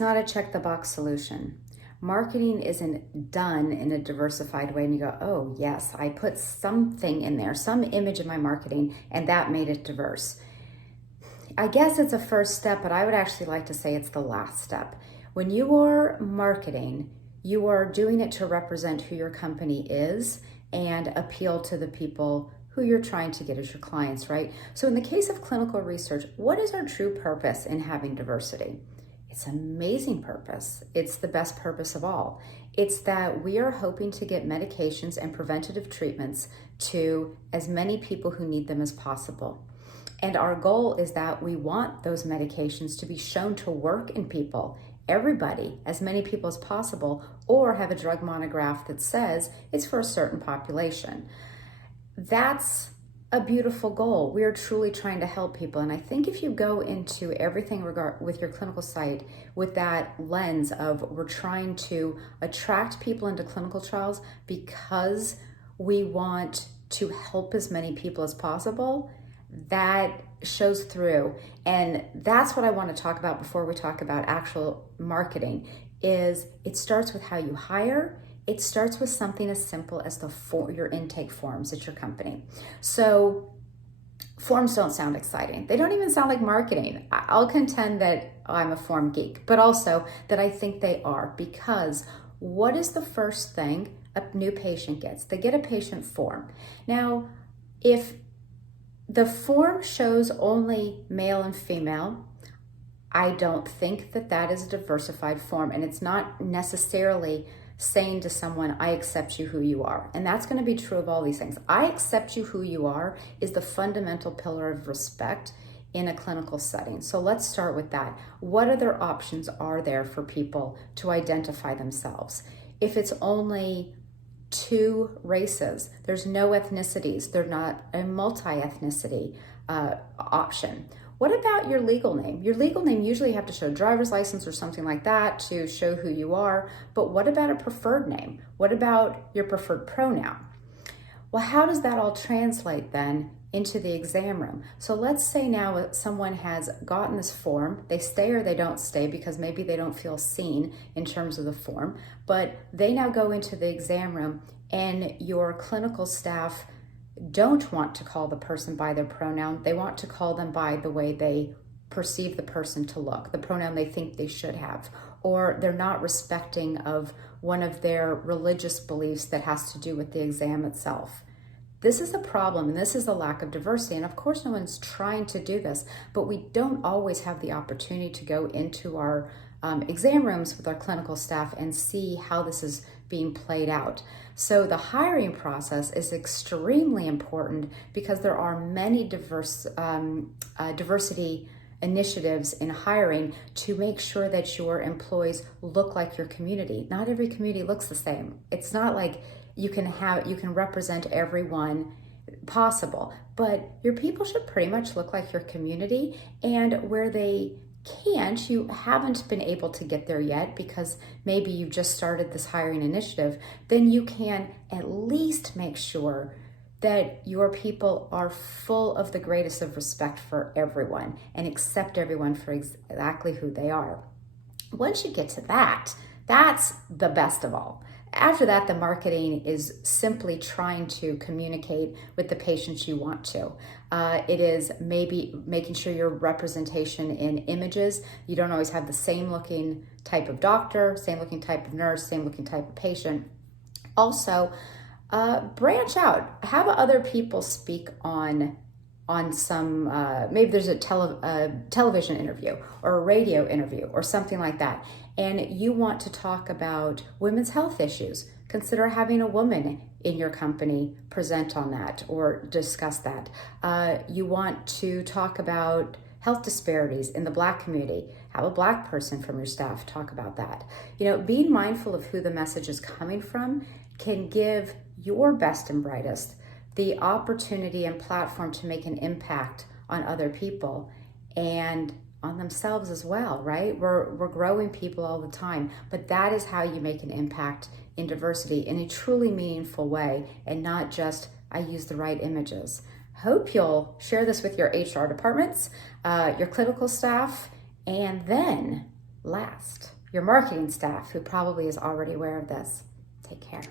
It's not a check the box solution. Marketing isn't done in a diversified way and you go, oh yes, I put something in there, some image in my marketing, and that made it diverse. I guess it's a first step, but I would actually like to say it's the last step. When you are marketing, you are doing it to represent who your company is and appeal to the people who you're trying to get as your clients, right? So in the case of clinical research, what is our true purpose in having diversity? It's an amazing purpose. It's the best purpose of all. It's that we are hoping to get medications and preventative treatments to as many people who need them as possible. And our goal is that we want those medications to be shown to work in people, everybody, as many people as possible, or have a drug monograph that says it's for a certain population. That's a beautiful goal. We are truly trying to help people. And I think if you go into everything with your clinical site with that lens of we're trying to attract people into clinical trials because we want to help as many people as possible, that shows through. And that's what I want to talk about before we talk about actual marketing, is it starts with how you hire. It starts with something as simple as your intake forms at your company. So forms don't sound exciting. They don't even sound like marketing. I'll contend that I'm a form geek, but also that I think they are, because what is the first thing a new patient gets? They get a patient form. Now, if the form shows only male and female, I don't think that that is a diversified form, and it's not necessarily saying to someone, I accept you who you are. And that's going to be true of all these things. I accept you who you are is the fundamental pillar of respect in a clinical setting. So let's start with that. What other options are there for people to identify themselves? If it's only 2 races, there's no ethnicities, they're not a multi-ethnicity option. What about your legal name? Your legal name, usually you have to show a driver's license or something like that to show who you are, but what about a preferred name? What about your preferred pronoun? Well, how does that all translate then into the exam room? So let's say now someone has gotten this form, they stay or they don't stay because maybe they don't feel seen in terms of the form, but they now go into the exam room and your clinical staff don't want to call the person by their pronoun. They want to call them by the way they perceive the person to look, the pronoun they think they should have, or they're not respecting of one of their religious beliefs that has to do with the exam itself. This is a problem, and this is a lack of diversity. And of course, no one's trying to do this, but we don't always have the opportunity to go into our exam rooms with our clinical staff and see how this is being played out. So the hiring process is extremely important because there are many diversity initiatives in hiring to make sure that your employees look like your community. Not every community looks the same. It's not like you can represent everyone possible, but your people should pretty much look like your community. And where they can't, you haven't been able to get there yet because maybe you've just started this hiring initiative, then you can at least make sure that your people are full of the greatest of respect for everyone and accept everyone for exactly who they are. Once you get to that, that's the best of all. After that, the marketing is simply trying to communicate with the patients you want to. It is maybe making sure your representation in images, you don't always have the same looking type of doctor, same looking type of nurse, same looking type of patient. Also, branch out. Have other people speak on some, maybe there's a television interview or a radio interview or something like that, and you want to talk about women's health issues. Consider having a woman in your company present on that or discuss that. You want to talk about health disparities in the Black community. Have a Black person from your staff talk about that. Being mindful of who the message is coming from can give your best and brightest the opportunity and platform to make an impact on other people and on themselves as well, right? We're growing people all the time, but that is how you make an impact in diversity in a truly meaningful way and not just, I use the right images. Hope you'll share this with your HR departments, your clinical staff, and then last. Your marketing staff, who probably is already aware of this. Take care.